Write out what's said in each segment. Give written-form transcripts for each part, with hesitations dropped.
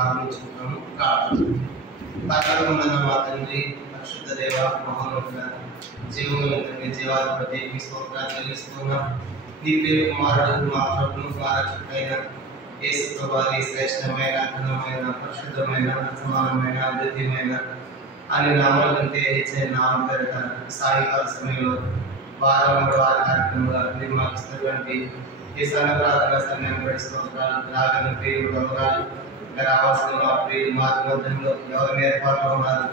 ప్రారంభించుకుంటాము. ప్రార్థన. పరలోకమందున్న మా తండ్రి, పరిశుద్ధ దేవ, మహోన్నతుడ, జీవముల తండ్రి, జీవాధిపతి, మీ స్తోత్రాలు చెల్లిస్తున్నాం. నీ ప్రియ కుమారుడు మా ప్రభువును మా రక్షకుడైన యేసు ప్రభువారి శ్రేష్టమైన, ఘనమైన, పరిశుద్ధమైన, అసమానమైన, అద్వితీయమైన అనే నామాల కంటే హెచ్చైన నామం పేరిట సాయంకాల సమయంలో వారం కార్యక్రమంగా మీరు మాకు ఇస్తున్నటువంటి ఈ సన్నప్రార్థన సమయం స్తోత్రాలు. రాగని ప్రియులు గౌరవాలు రావాల్సిన మా ప్రియులు మార్గంలో ఎవరిని ఏర్పాట్లు ఉన్నారు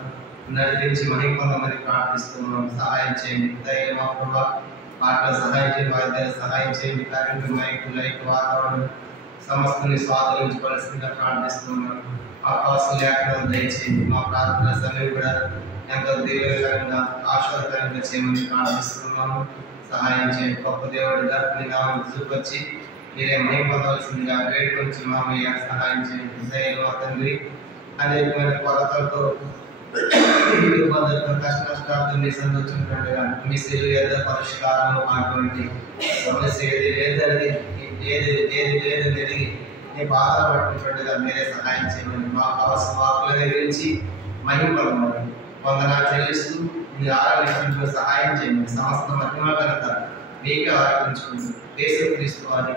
నడిపించి మహిమ పొందమని ప్రార్థిస్తున్నాం. సహాయం చేయండి దయ మా ప్రభా, మాటలు సహాయం చేయండి, వాయిద్యాలు సహాయం చేయండి, కరెంటు మైకు లైట్ వాతావరణం సమస్తని స్వాధీనించుకోవాల్సిందిగా ప్రార్థిస్తున్నాం. అవకాశం లేకుండా దయచేయండి. మా ప్రార్థన సమయం కూడా ఎంతో దీర్ఘకరంగా ఆశ్వాదకరంగా చేయమని ప్రార్థిస్తున్నాము. సహాయం చేయండి. గొప్ప దేవుడిగా మీ నామం చూపొచ్చి మీరే మహిమ పొందవలసిందిగా వేడుకొచ్చి మామయ్య సహాయం చేయండి. దయలో తండ్రి అనేకమైన కొరతలతో కష్టాలతో మీ సందర్శించుండగా మీ శిలువ యొక్క పరిష్కారంలో అటువంటి సమస్య ఏది లేదని ఎదిగి నీ బాధపడుతుండగా మీరే సహాయం చేయమని మా వాకుల గురించి మహిమ పొందమని వందనాలు చెల్లిస్తూ మీ ఆరోగ్య సహాయం చేయమని సమస్త మహిమ ఘనత మీకే ఆరోపించుకుంటూ యేసుక్రీస్తు వారి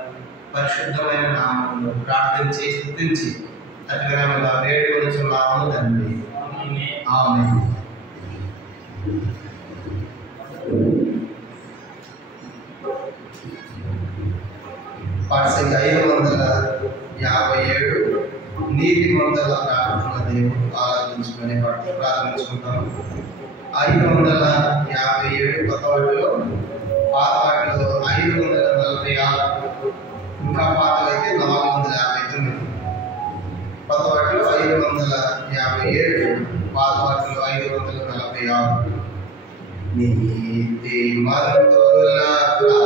పరిశుద్ధమైన నామంలో ప్రార్థించి స్తుతించి అతిగ్రహంగా వేడుకొనుచున్నాము తండ్రి. ఆమేన్. పాఠశాల 557 నీతి మందల ప్రార్థన దేవుడు ఆరాధించుకునే పాటలు ప్రారంభించుకుంటాము. 557 కొత్త వాటిలో, పాత వాటిలో 546, ఇంకా పాతలైతే 459. కొత్త వాటిలో 557, పాత వాటిలో 546. నీతి మంతుల ప్రార్థనా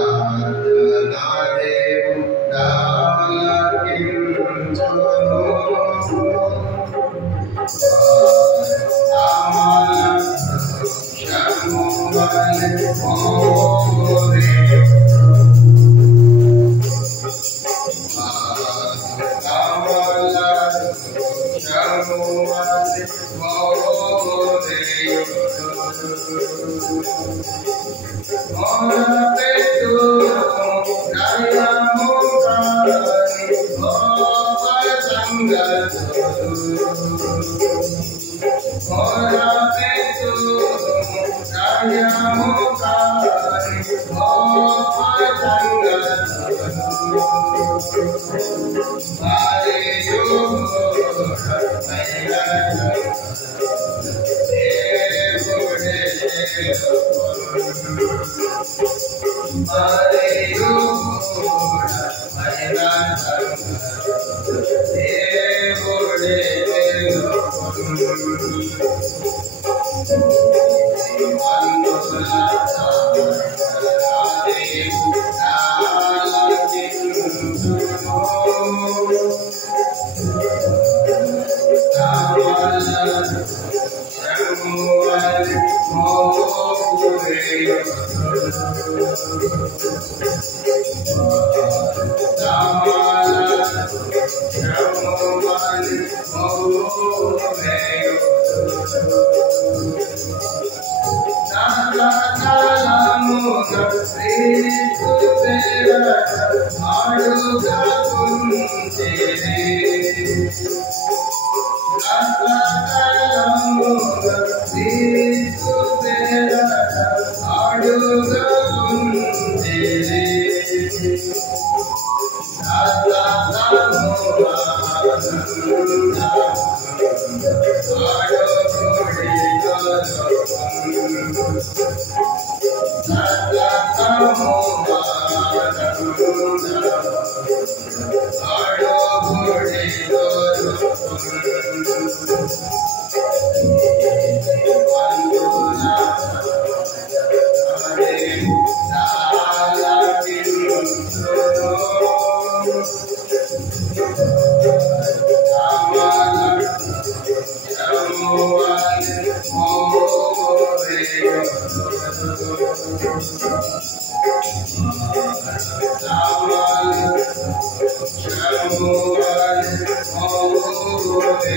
దేవుడాలకించును, Oh,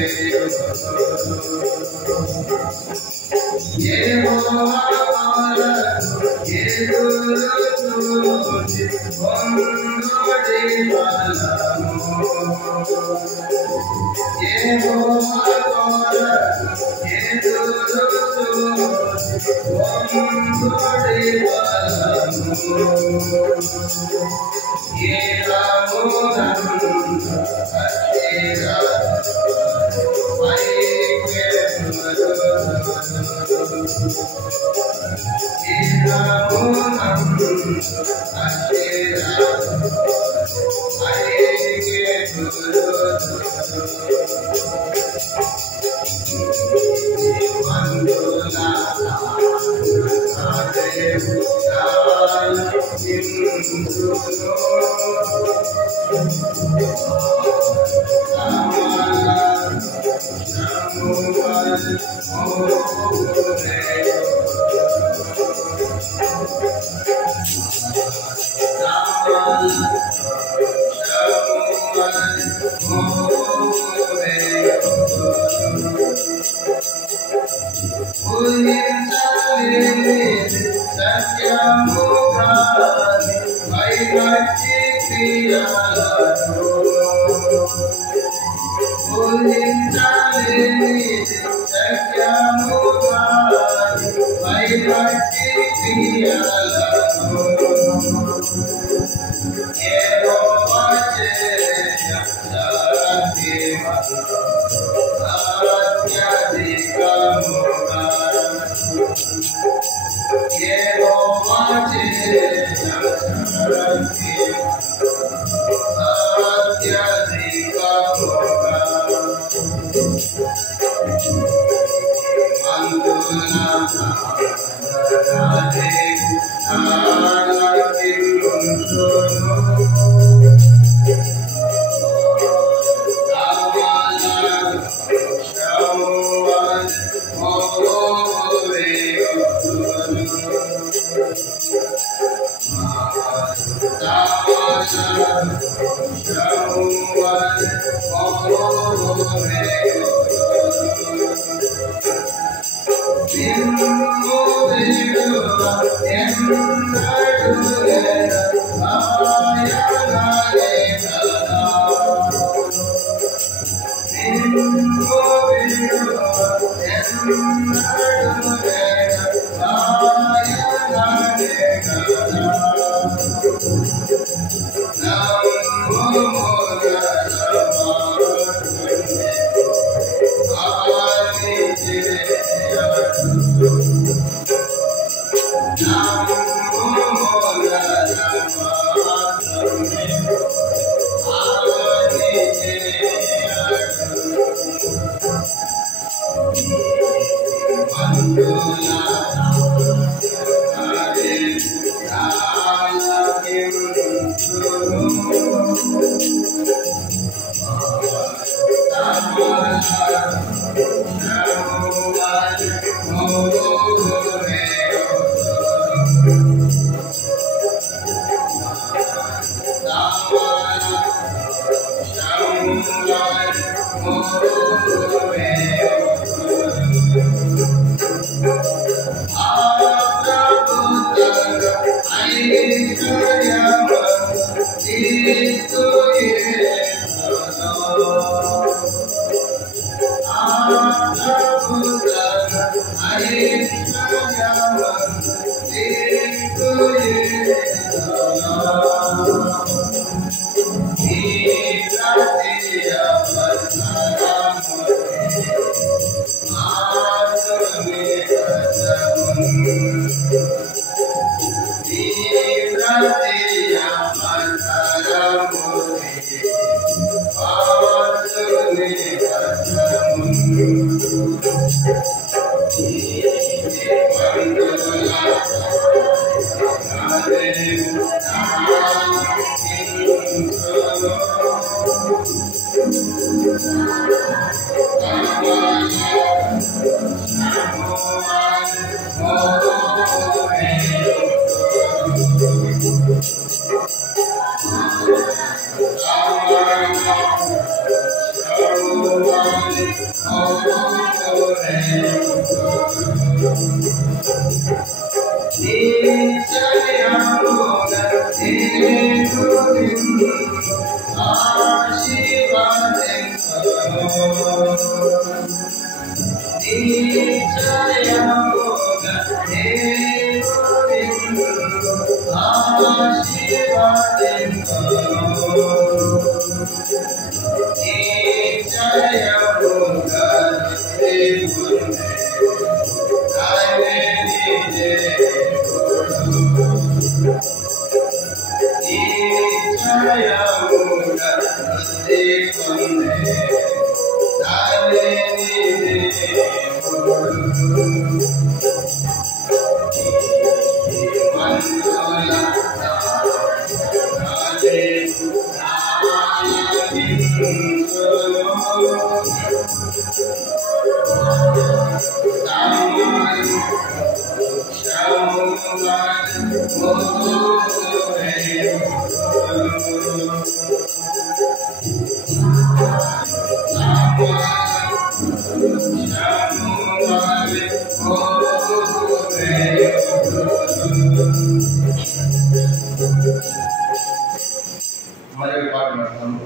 మరియు పాట పాడతాము.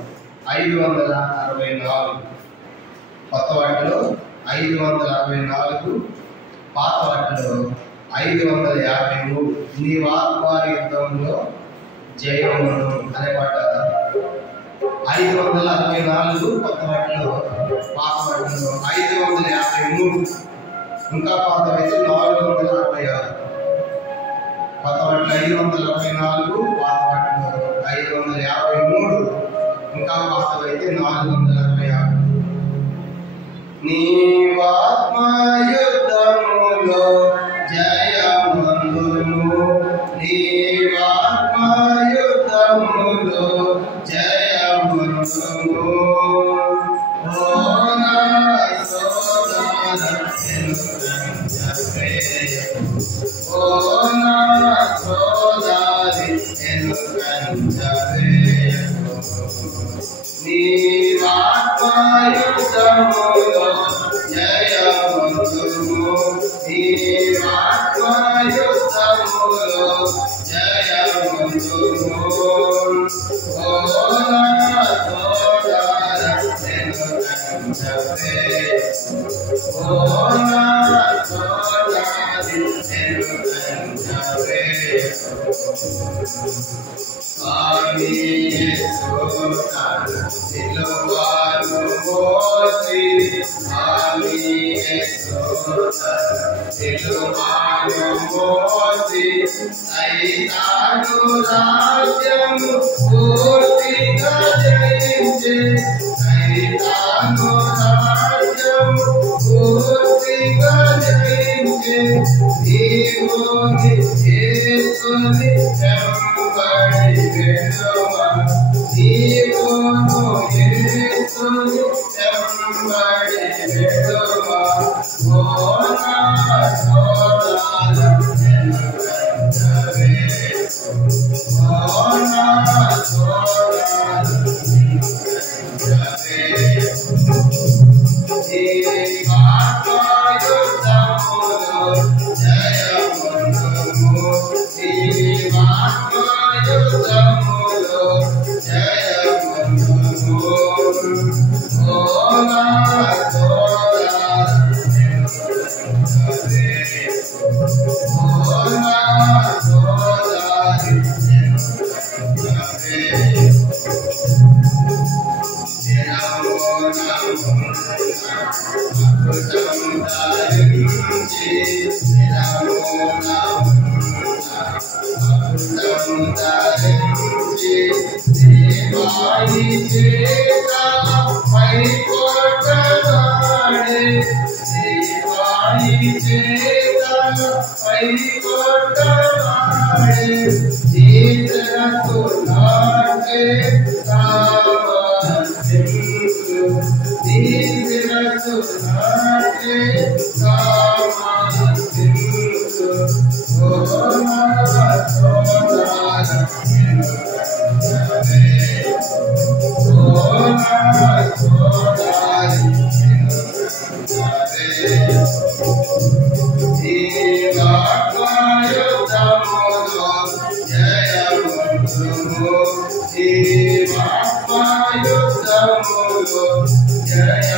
564 కొత్త వాటిలో 564, పాత వాటిలో 553. నీ ఆత్మ యుద్ధంలో జయమును అనే పాట 564 కొత్త వాటిలో, పాత వాటిలో 553. ఇంకా పాతవైతే 466. కొత్త వాటిలో 564, పాత వాటిలో 553. ఇంకా పాతవైతే 466. నీ ఆత్మ యుద్ధములో జయమును, నీ ఆత్మ యుద్ధములో జయమును. ఓ నా సోదర ఓ నా సోదరి నీ ఆత్మ యుద్ధములో జయమును, నీ ఆత్మ యుద్ధములో జయమును. ఓ నా సోదర ఓ నా సోదరి స్వామి సిలువను మోసి, స్వామి సిలువను మోసి సైతాను రాజ్యము పూర్తిగా జయించే, సైతాను రాజ్యము పూర్తిగా జయించే. నీవుని యేసుని వెంబడి వెళ్ళుమా, నీవును యేసుని వెంబడి వెళ్ళుమా. ఓ నా సోదర వెనుకంజవే, ఓ నా సోదర వెనుకంజవే. నీ ఆత్మ యుద్ధములో జయమును, నీ ఆత్మ యుద్ధములో జయమును. ఓ నా సోదర వెనుకంజవే, ఓ నా సోదరి వెనుకంజవే. Oh, Yes,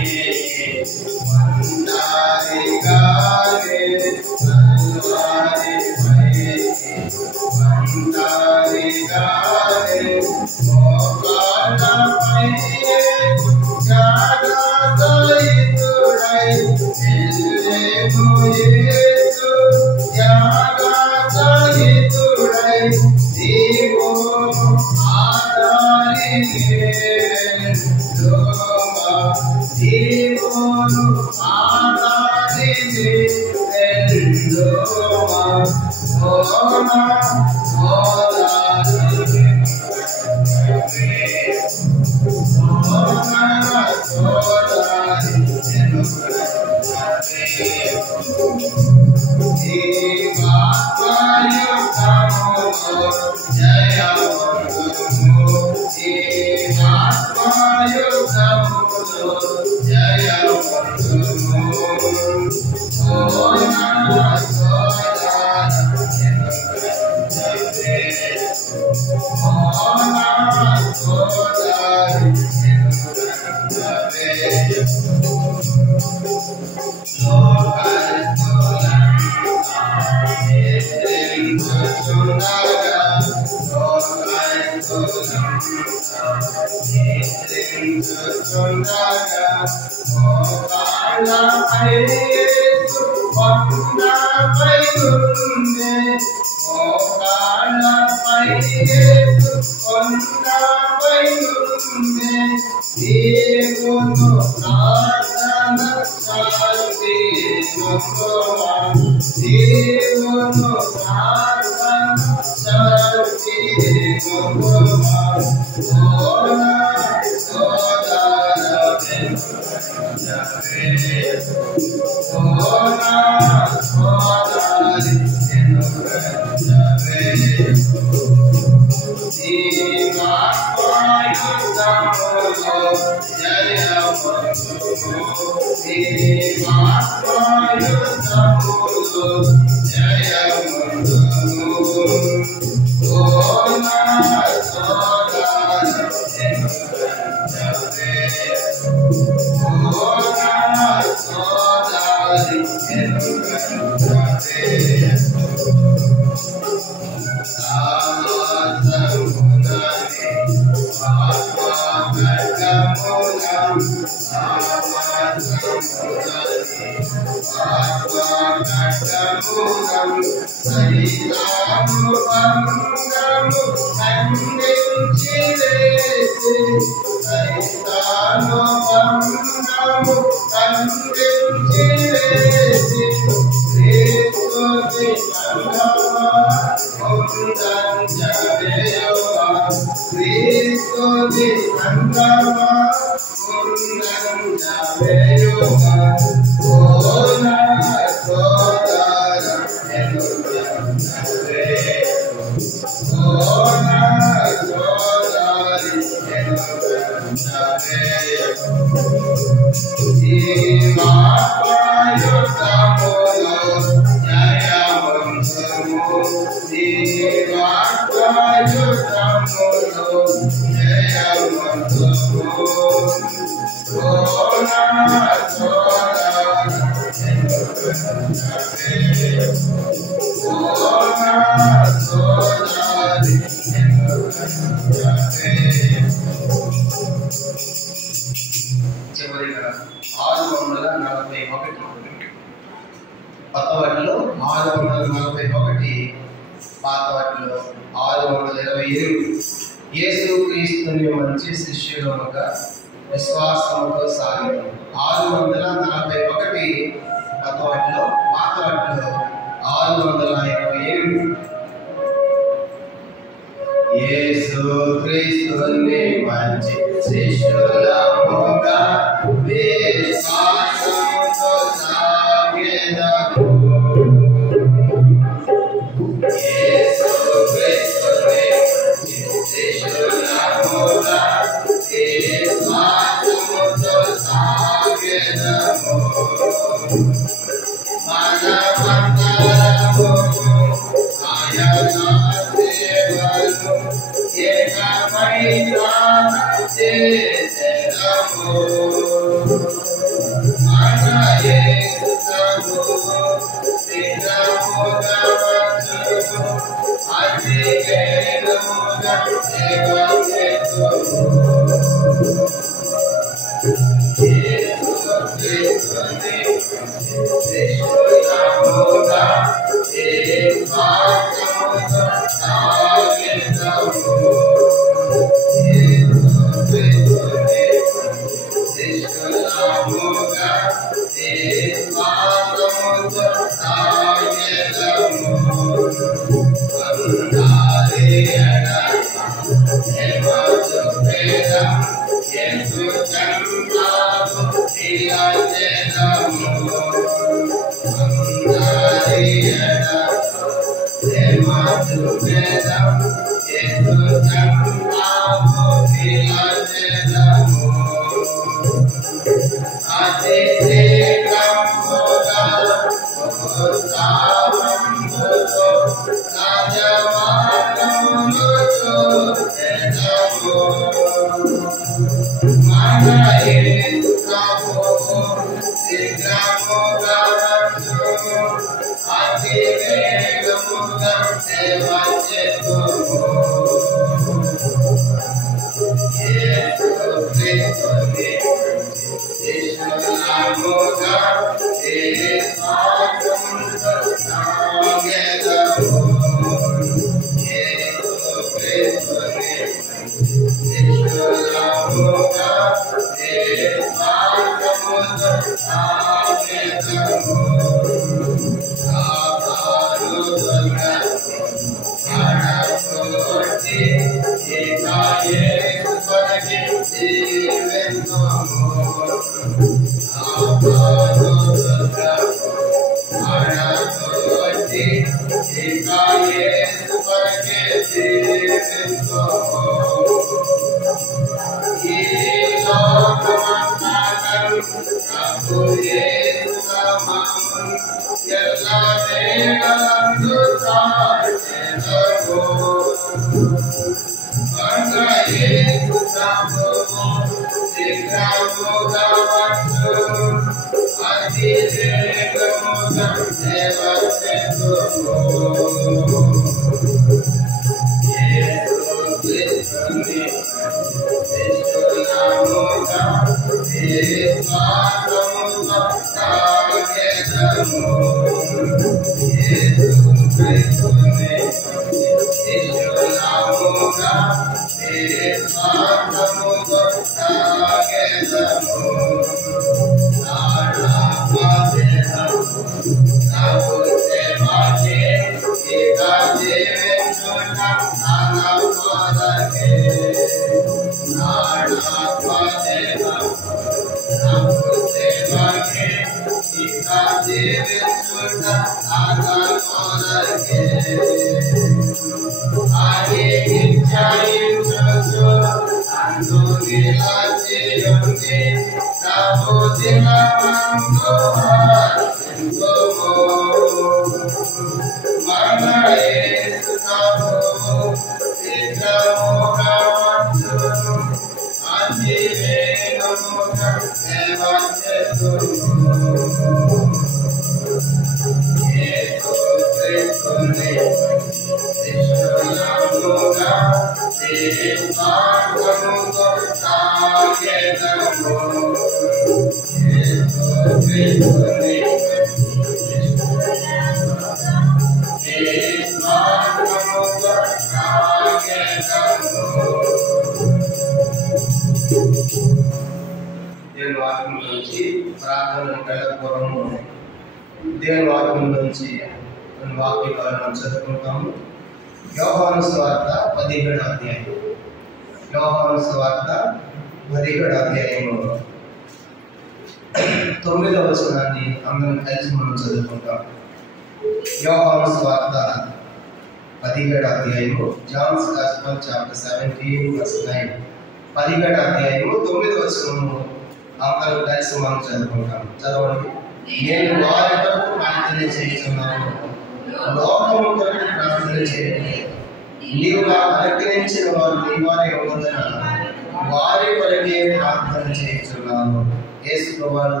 వారి కొరకే ప్రార్థన చేస్తున్నాను. యేసు ప్రభువు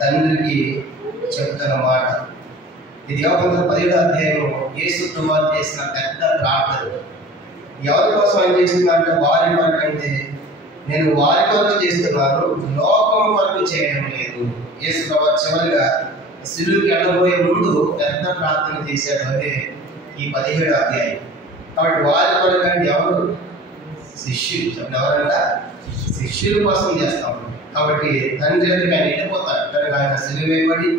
తండ్రికి చెప్తున్న మాట ఇది. యోహాను 17వ అధ్యాయం యేసు ప్రభువు చేసిన పెద్ద ప్రార్థన. ఎవరి కోసం ఆయన చేస్తున్నారంటే వారి కొరకు. అంటే నేను వారి కొరకు చేస్తున్నాను, లోకం కొరకు చేయడం లేదు. యేసు ప్రభువు చివరిగా సిలువకి వెళ్ళబోయే ముందు పెద్ద ప్రార్థన చేశాడు, అదే ఈ 17వ అధ్యాయం. కాబట్టి వారి కొరకు అంటే ఎవరు? శిష్యులు. ఎవరంట? శిష్యుల కోసం చేస్తాం. కాబట్టి తండ్రి దగ్గరికి ఆయన వెళ్ళిపోతాడు. కనుక ఆయన సిలువ వేయబడి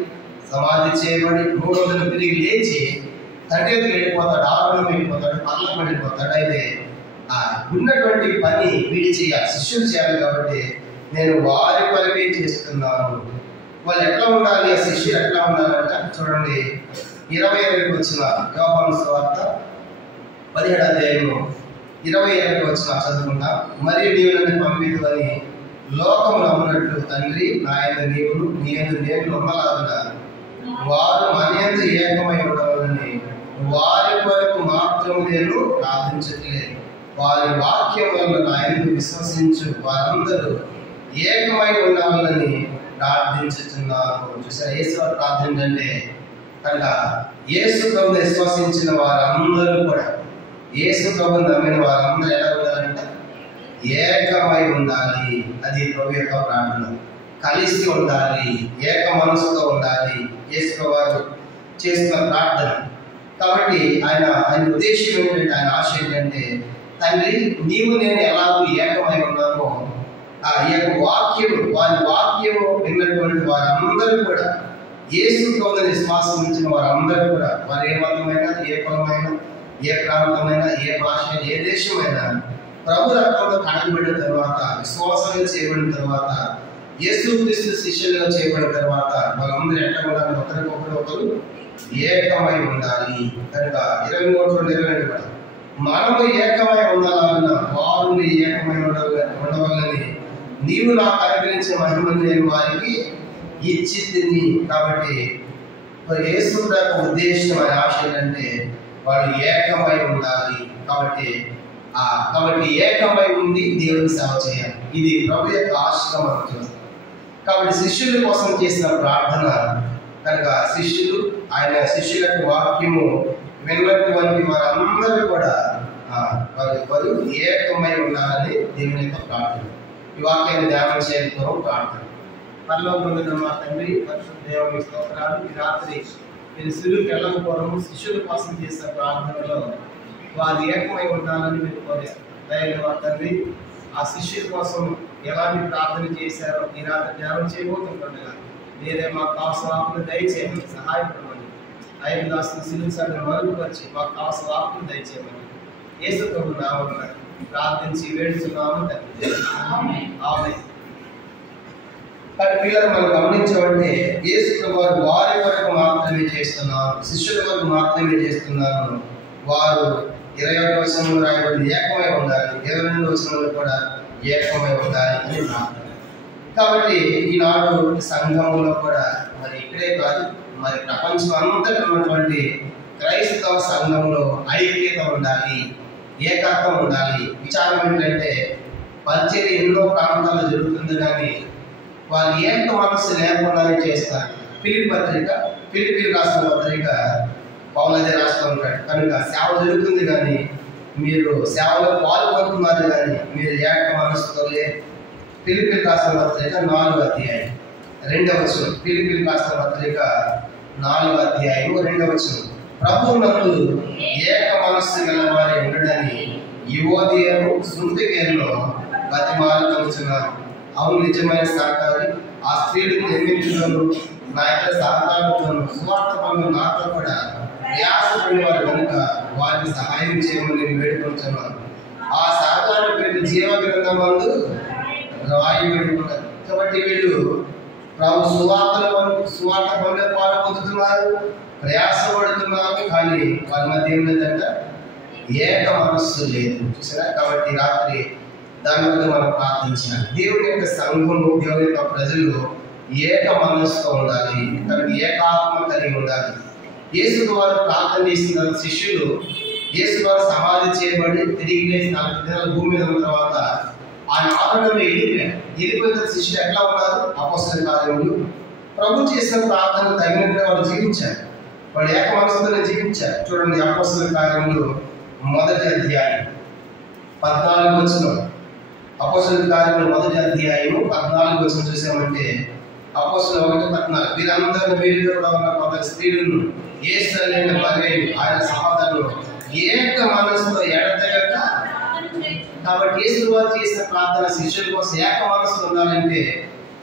సమాధి చేయబడి 300 తిరిగి లేచి తండ్రి దగ్గరికి వెళ్ళిపోతాడు. ఆరోగ్యం వెళ్ళిపోతాడు, పర్లకు వెళ్ళిపోతాడు. అయితే ఆ ఉన్నటువంటి పని వీడి చేయాలి, శిష్యులు చేయాలి. కాబట్టి నేను వారి కొరకే చేస్తున్నాను. వాళ్ళు ఎట్లా ఉండాలి, ఆ శిష్యులు ఎట్లా ఉండాలంట చూడండి. 22కి వచ్చిన యోహాను సువార్త 17వ అధ్యాయం 22కి వచ్చిన చదువుకుంటా. మరియు నీవు నన్ను పంపితువని లోకం నమ్మునట్లు తండ్రి నాయన నీవును నీ యందు నేను నమ్మలాగున వారు మన యందు ఏకమై ఉండవాలని వారి కొరకు మాత్రం నేను ప్రార్థించట్లేదు. వారి వాక్యం వల్ల నా యందు విశ్వసించు వారందరూ ఏకమై ఉండవాలని ప్రార్థించుతున్నాను. చూసారా, యేసు ప్రార్థన అంటే కనుక యేసు ప్రభువుని విశ్వసించిన వారందరూ కూడా, యేసు ప్రభువుని నమ్మిన వారందరూ ఎలా ఉండాలంట? ఏకమై ఉండాలి. అది ప్రభు యొక్క ప్రార్థన. కలిసి ఉండాలి, ఏక మనసుతో ఉండాలి. యేసు ప్రభువు చేస్తున్న ప్రార్థన. కాబట్టి ఆయన ఉద్దేశం ఏంటంటే, ఆయన ఆశ ఏంటంటే, తండ్రి నీవు నేను ఎలాగో ఏకమై ఉన్నామో ఆ యొక్క వాక్యము, వారి వాక్యము విన్నటువంటి వారందరూ కూడా, యేసు ప్రభువుని విశ్వాసం ఉంచిన వారందరూ కూడా, వారు ఏ మతమైనా, ఏ కులమైనా, ఏ ప్రాంతమైనా, ఏ భాష, ఏ దేశమైనా ప్రభు రక్తంతో కడగబడిన తర్వాత, విశ్వాసంగా చేయబడిన తర్వాత, యేసు క్రీస్తు శిష్యులుగా చేయబడిన తర్వాత వాళ్ళందరూ ఎట్లా ఉండాలి? ఒకరు ఏకమై ఉండాలి. కనుక 23 కూడా మనము ఏకమై ఉండాలన్న వారు ఏకమై ఉండవాలని నీవు నాకు అనుగ్రహించే మహిమను నేను వారికి ఇచ్చింది. కాబట్టి యేసు యొక్క ఉద్దేశం, ఆయన ఆశ ఏంటంటే వాళ్ళు ఏకమై ఉండాలి. కాబట్టి ఏకమై ఉండి దేవుని సేవ చేయాలి. ఇది ప్రభు యొక్క ఆశగా మనం చూస్తాం. కాబట్టి శిష్యుల కోసం చేసిన ప్రార్థన కనుక శిష్యులు, ఆయన శిష్యుల యొక్క వాక్యము విన్నటువంటి వారందరూ కూడా వారు ఏకమై ఉండాలని దేవుని యొక్క ప్రార్థన. ఈ వాక్యాన్ని ధ్యానం చేయడం ప్రార్థన. పరలోకమందున్న మా తండ్రి, పరిశుద్ధ దేవుని స్తోత్రాలు. ఈ రాత్రి మీరు సిలువకి వెళ్ళకపోవడము శిష్యుల కోసం చేసిన ప్రార్థనలో వారు ఏకమై ఉండాలని మీరు కోరారు. దయగా మా తండ్రి, ఆ శిష్యుల కోసం ఎలాంటి ప్రార్థన చేశారో ఈ రాత్రి ధ్యానం చేయబోతుండగా మీరే మాకు కావాల్సిన వాక్కులు దయచేయమని సహాయపడమని, ఐదు దాసులు సిలువ సంఘం మరుగుపరిచి మాకు కావాల్సిన వాక్కులు దయచేయమని యేసు ప్రభు నామమున ప్రార్థించి వేడుచున్నాము తండ్రి. ఆమేన్. కానీ పిల్లలు మనం గమనించాలంటే యేసు ప్రభు వారి వరకు మాత్రమే చేస్తున్నారు, శిష్యుల వరకు మాత్రమే చేస్తున్నారు. వారు 21వ వచనంలో రాయబడింది ఏకమై ఉండాలి, 22వ వచనంలో కూడా ఏకమై ఉండాలి అని ప్రార్థన. కాబట్టి ఈనాడు సంఘంలో కూడా మరి ఇక్కడే కాదు, మరి ప్రపంచం అంతటా ఉన్నటువంటి క్రైస్తవ సంఘంలో ఐక్యత ఉండాలి, ఏకత్వం ఉండాలి. విచారం ఏంటంటే పరిచర్య ఎన్నో ప్రాంతాల్లో జరుగుతుంది, కానీ వాళ్ళు ఏక మనస్సు లేకుండానే చేస్తారు. ఫిలిప్పీ రాసిన పత్రిక పౌలు అదే రాస్తూ ఉంటాడు. కనుక సేవ జరుగుతుంది, కానీ మీరు సేవలో పాల్గొంటున్నారు, కానీ మీరు ఏక మనస్సుతో లేదు. ఫిలిప్పీ రాసిన పత్రిక 4వ అధ్యాయం 2వ వచనం. ఫిలిప్పీ రాసిన పత్రిక 4వ అధ్యాయం 2వ వచనం. ప్రభువునందు ఏక మనస్సు గలవారి ఉండడని యువోదియను సుంతికేలో బతిమాలుకొనుచున్నాను. అవును, నిజమైన సహకారి ఆ స్త్రీలకు నిర్మించడం నా యొక్క సహకారంతో సువార్త పనులు నాతో కూడా ప్రయాసపడిన వారు కనుక వారికి సహాయం చేయమని నేను వేడుకొంటున్నాను. ఆ సహకారం పేరు జీవ గ్రంథమందు రాయబడి ఉంటారు. కాబట్టి వీళ్ళు ప్రభు సువార్త పనులు పాల్పొందుతున్నారు, ప్రయాసపడుతున్నారు, కానీ వాళ్ళ మధ్య ఏం లేదంట, ఏక మనస్సు లేదు. చూసారా? కాబట్టి రాత్రి దాని వల్ల మనం ప్రార్థించాలి. దేవుని యొక్క సంఘము, దేవుని యొక్క ప్రజలు ఏక మనస్సుతో ఉండాలి, తనకి ఏకాత్మ కలిగి ఉండాలి. యేసు వారు ప్రార్థన చేసిన శిష్యులు యేసు వారు సమాధి చేయబడి తిరిగి లేచి 40 దినాల భూమి మీద ఉన్న తర్వాత ఆయన దారుణంగా వెళ్ళిపోయిన శిష్యులు ఎట్లా ఉన్నారు? అపోస్తల కార్యములు ప్రభు చేసిన ప్రార్థన తగినట్టుగా వాళ్ళు జీవించారు. వాళ్ళు ఏక మనసుతోనే జీవించారు. చూడండి, అపోస్తల కార్యములు 1వ అధ్యాయం 14వ వచనం. అపోస్తల కార్యములు 1వ అధ్యాయం 14వ వచనం చూసామంటే అపోస్తల 1:14 వీరందరూ వీరిలో కూడా ఉన్న కొందరు స్త్రీలను యేసు అనే మరియు ఆయన సహోదరులు ఏక మనసుతో ఎడతెగక. కాబట్టి యేసు వారు చేసిన ప్రార్థన శిష్యుల కోసం ఏక మనసు ఉండాలంటే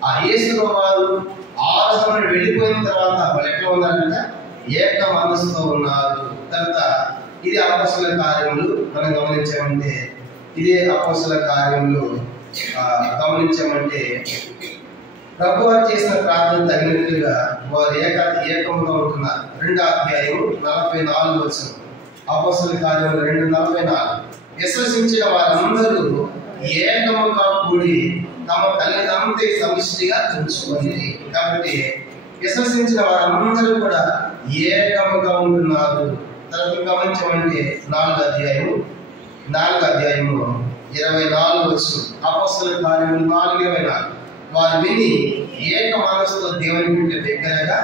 ఆ యేసు వారు 6 సంవత్సరాలు వెళ్ళిపోయిన తర్వాత వాళ్ళు ఎట్లా ఉన్నారంటే ఏక మనసుతో ఉన్నారు. తర్వాత ఇది అపోస్తల కార్యములు మనం గమనించామంటే ఇదే అపోస్తల కార్యములు గమనించామంటే ప్రభు వారు చేసిన ప్రార్థన తగినట్లుగా వారు ఏకంగా ఉంటున్నారు. 2వ అధ్యాయం 44వ వచనం. అపోస్తల కార్యములు 2:44. విశ్వసించిన వారందరూ ఏకముగా కూడి తమ తల్లిదండ్రులే సమిష్టిగా ఉంచుకొని. కాబట్టి విశ్వసించిన వారందరూ కూడా ఏకముగా ఉంటున్నారు. తర్వాత గమనించమంటే 4వ అధ్యాయము 24వ వచనం. అపోస్తల కార్యములు 4:24. వారు విని ఏక మనసుతో దేవుని దగ్గరగా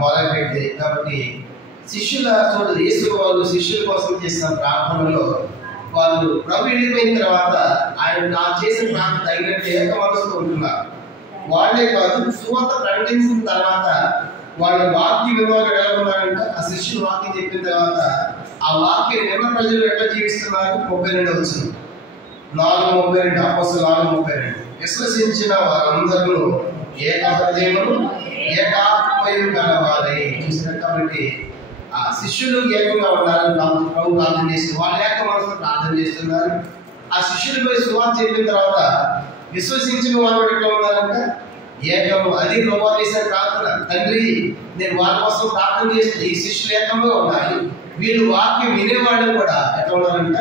మొదలుపెట్టారు. కాబట్టి యేసు వాళ్ళు శిష్యుల కోసం చేసిన ప్రార్థనలో వాళ్ళు ప్రభు వెళ్ళిపోయిన తర్వాత ఆయన చేసిన ప్రార్థన తగినట్టు ఏక మనసుతో ఉంటున్నారు. వాళ్ళే కాదు, సువార్త ప్రకటించిన తర్వాత వాళ్ళ వాక్య విలువగా ఎలా ఉన్నారంటే ఆ శిష్యులు వాక్యం చెప్పిన తర్వాత ఆ వాక్యం విన్న ప్రజలు ఎట్లా జీవిస్తున్నారు? 32వ వచనం 4:32. అపోస్తల 4:32. విశ్వసించిన వారందరూ ఏక హృదయమును ఏకాత్మయు గలవారై. చూసారు. కాబట్టి ఆ శిష్యులు ఏకంగా ఉండాలని ప్రభు ప్రార్థన చేస్తున్నారు. వాళ్ళు ఏక మనసుతో ప్రార్థన చేస్తున్నారు. ఆ శిష్యులపై సువార్త చెప్పిన తర్వాత విశ్వసించిన వాళ్ళు ఎట్లా ఉండాలంటే ఏకము. అది ప్రభు చేసిన ప్రార్థన. తండ్రి, నేను వాళ్ళ కోసం ప్రార్థన చేస్తే ఈ శిష్యులు ఏకంగా ఉండాలి, వీళ్ళు వాక్యం వినేవాళ్ళు కూడా ఎట్లా ఉండాలంట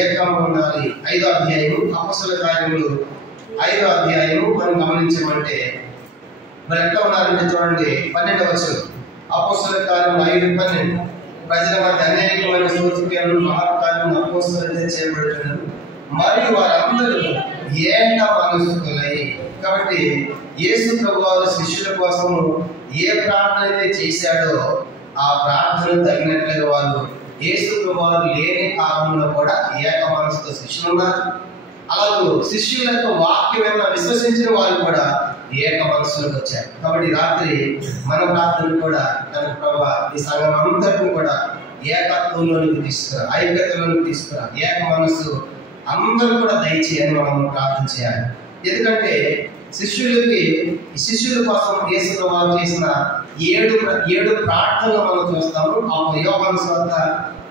ఏకంగా ఉండాలి. 5వ అధ్యాయం అపోస్తల కార్యములు 5వ అధ్యాయం మనం గమనించమంటే మరి ఎట్లా ఉన్నారంటే చూడండి 12వ వచనం. అపోస్తల కార్యములు 5:12. ప్రజల మధ్య అనేకమైన సూచక్రియలు మహత్కార్యములు అపోస్తలులచే చేయబడుతున్నారు మరియు వారందరూ ఏక మనస్కులై. కాబట్టి యేసు ప్రభువారు శిష్యుల కోసం ఏ ప్రార్థన అయితే చేశాడో ఆ ప్రార్థన తగినట్లుగా వారు యేసు ప్రభువారు లేని కాలంలో కూడా ఏక మనసుతో శిష్యులు ఉన్నారు. అలాగే శిష్యుల యొక్క వాక్యం విశ్వసించిన వారు కూడా ఏక మనసులోకి వచ్చారు. కాబట్టి రాత్రి మన ప్రార్థన కూడా తన ప్రభు ఈ సంఘం అంతటిని కూడా ఏకత్వంలోనికి తీసుకురా, ఐక్యతలోనికి తీసుకురా, ఏక మనసు అందరూ కూడా దయచేయని మనం ప్రార్థన చేయాలి. ఎందుకంటే శిష్యుల కోసం యేసు ప్రభువు చేసిన 7 ప్రార్థనలు మనం చూస్తాము. ఆ యోహాను సువార్త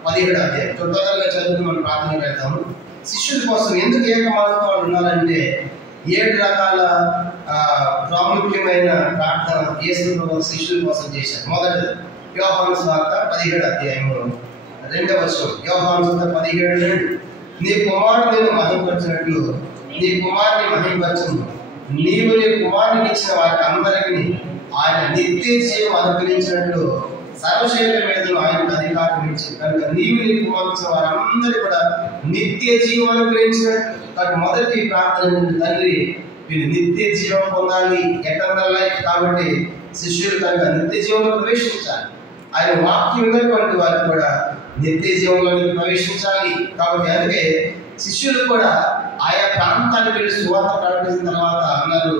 17వ అధ్యాయం తొందరగా చదువుకుని మనం ప్రార్థన పెడతాము. శిష్యుల కోసం ఎందుకు ఏక మనసుతో వాళ్ళు ఉండాలంటే 7 రకాల ప్రాముఖ్యమైన ప్రార్థన యేసు ప్రభువు శిష్యుల కోసం చేశారు. మొదటిది యోహాను సువార్త 17వ అధ్యాయము 2వ వచనం. యోహాను సువార్త 17:2. నీ కుమారుడు నేను మహిమపరచినట్లు నీ కుమారుని మహిమపరచును. నీవు నీ కుమారుని ఇచ్చిన వారికి అందరికీ ఆయన నిత్య జీవం అనుగ్రహించినట్లు సర్వశరీరం మీద ఆయనకు అధికారం ఇచ్చి కనుక నీవు నీ కుమారుని వారందరూ కూడా నిత్య జీవం అనుగ్రహించినట్లు. కాబట్టి మొదటి ప్రార్థన తండ్రి వీళ్ళు నిత్య జీవం పొందాలి, ఎటర్నల్ లైఫ్. కాబట్టి శిష్యులు కనుక నిత్య జీవంలో ప్రవేశించాలి. ఆయన వాక్యం ఉన్నటువంటి వారు కూడా నిత్య జీవంలోకి ప్రవేశించాలి. కాబట్టి అందుకే శిష్యులు కూడా ఆయా ప్రాంతానికి వెళ్ళి సువార్త ప్రకటించిన తర్వాత అన్నారు,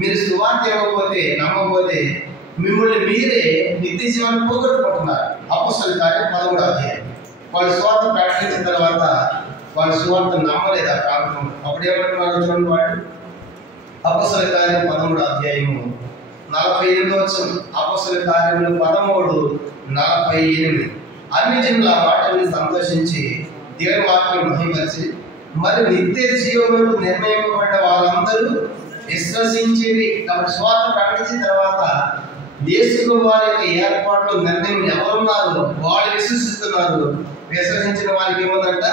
మీరు సువార్త ఇవ్వకపోతే నమ్మకపోతే మిమ్మల్ని మీరే నిత్య జీవాన్ని పోగొట్టుకుంటున్నారు. అపోస్తల కార్యం 13వ అధ్యాయం. వాళ్ళు సువార్త ప్రకటించిన తర్వాత వాళ్ళు సువార్త నమ్మలేదు ఆ ప్రాంతం. అప్పుడు ఏమంటున్నారు చూడండి వాళ్ళు. అపోస్తల కార్యం 13వ అధ్యాయము 48వ వచనం. అపోస్తల కార్యములు 13:48. అన్ని జనులు ఆ మాటల్ని సంతోషించి దేవుని వాక్యం మహిమపరిచి మరి నిత్య జీవములకు నిర్ణయింపబడ్డ వాళ్ళందరూ విశ్వసించేది. కాబట్టి సువార్త ప్రకటించిన తర్వాత యేసు వారి యొక్క ఏర్పాట్లు నిర్ణయం ఎవరున్నారు వాళ్ళు విశ్వసిస్తున్నారు. విశ్వసించిన వారికి ఏముందంట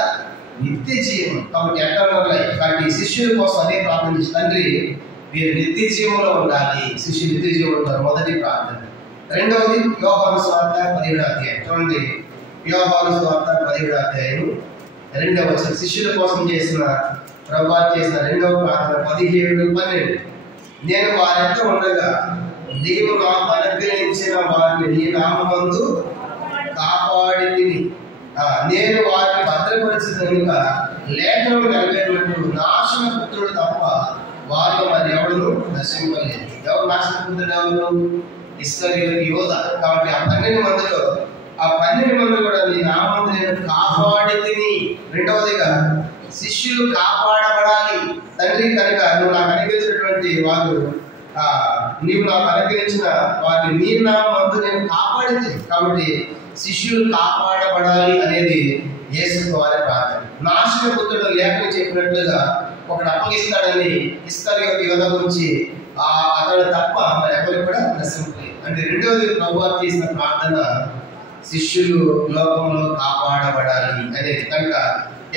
నిత్య జీవం. కాబట్టి ఎటర్నల్ లైఫ్. కాబట్టి శిష్యుల కోసం అదే ప్రార్థన చేసి తండ్రి వీరు నిత్య జీవంలో ఉండాలి, శిష్యులు నిత్య జీవంలో ఉంటారు. మొదటి ప్రార్థన. రెండవది యోహాను సువార్త 17వ అధ్యాయం. చూడండి, యోహాను సువార్త 17వ అధ్యాయం 2వ వచనం. శిష్యుల కోసం చేసిన ప్రభువు చేసిన రెండవ ప్రార్థన 17:12. నేను వారి యొక్క ఉండగా నీవు నాకు అనుగ్రహించిన వారిని నీ నామమందు కాపాడి తిని నేను వారిని భద్రపరిచిన కనుక లేఖనం నెరవేరినట్టు నాశన పుత్రుడు తప్ప వారిలో మరి ఎవరు నశింపలేదు. ఎవరు నాశన పుత్రుడు? ఎవరు? ఇశ్రాయేలు యోధ. కాబట్టి ఆ 12 మంది కూడా నీ నామం నేను కాపాడి తిని. రెండవదిగా శిష్యులు కాపాడబడాలి. తండ్రి కనుక నువ్వు నాకు అనుగ్రహించినటువంటి వాళ్ళు నీవు నాకు అనుగ్రహించిన వారిని నీ నామందు నేను కాపాడింది. కాబట్టి శిష్యులు కాపాడబడాలి అనేది యేసు వారి ప్రార్థన. నాశన పుత్రుడు లేఖను చెప్పినట్లుగా ఒకడు అప్పగిస్తాడని ఇశ్రాయేలు యోధ గురించి అతడు తప్ప మరి ఎవరికి కూడా నశింపలేదు. అంటే రెండవది ప్రభువు చేసిన ప్రార్థన శిష్యులు లోకంలో కాపాడబడాలి అనేది. కనుక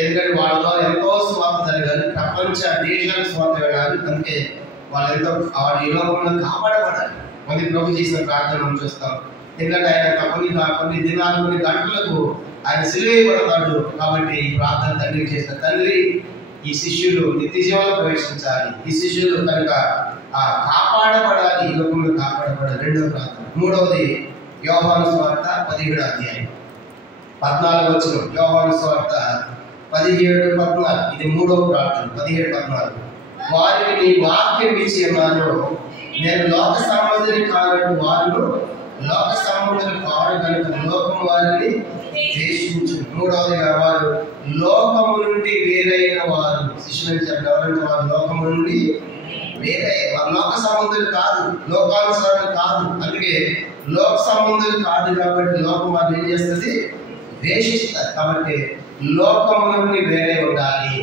ఎందుకంటే వాళ్ళ ద్వారా ఎంతో స్వార్థ జరగాలి, ప్రపంచ దేశాలకు స్వార్థ వెళ్ళాలి. అందుకే వాళ్ళెంతో వాళ్ళ ఈ లోకంలో కాపాడబడాలి. అది ప్రభు చేసిన ప్రార్థన మనం చూస్తాం. ఎందుకంటే ఆయన కొన్ని దినాలు కొన్ని గంటలకు ఆయన సిలువేయబడతాడు. కాబట్టి ఈ ప్రార్థన తండ్రికి చేసిన తండ్రి ఈ శిష్యులు నిత్య జీవంలో ప్రవేశించాలి. ఈ శిష్యులు కనుక కాపాడబడాలి, ఈ లోకంలో కాపాడబడాలి. రెండవ ప్రార్థన. మూడవది యోహాను సువార్త 17వ అధ్యాయం 14వ వచనం. యోహాను సువార్త 17:14. ఇది మూడవ ప్రార్థన. 17:14. వారికి నీ వాక్యం ఇచ్చి ఉన్నాను, నేను లోక సంబంధిని కానట్టు వారు లోక సంబంధులు కారు కనుక లోకం వారిని ద్వేషించు. మూడవదిగా వారు లోకము నుండి వేరైన వారు. శిష్యులు చెప్పిన వారు లోకము నుండి వేరే, వారు లోక సంబంధులు కాదు, లోకానుసారులు కాదు. అందుకే లోక సంబంధులు కాదు కాబట్టి లోకం వారు ఏం చేస్తుంది? ద్వేషిస్తారు. కాబట్టి లోకము నుండి వేరే ఉండాలి.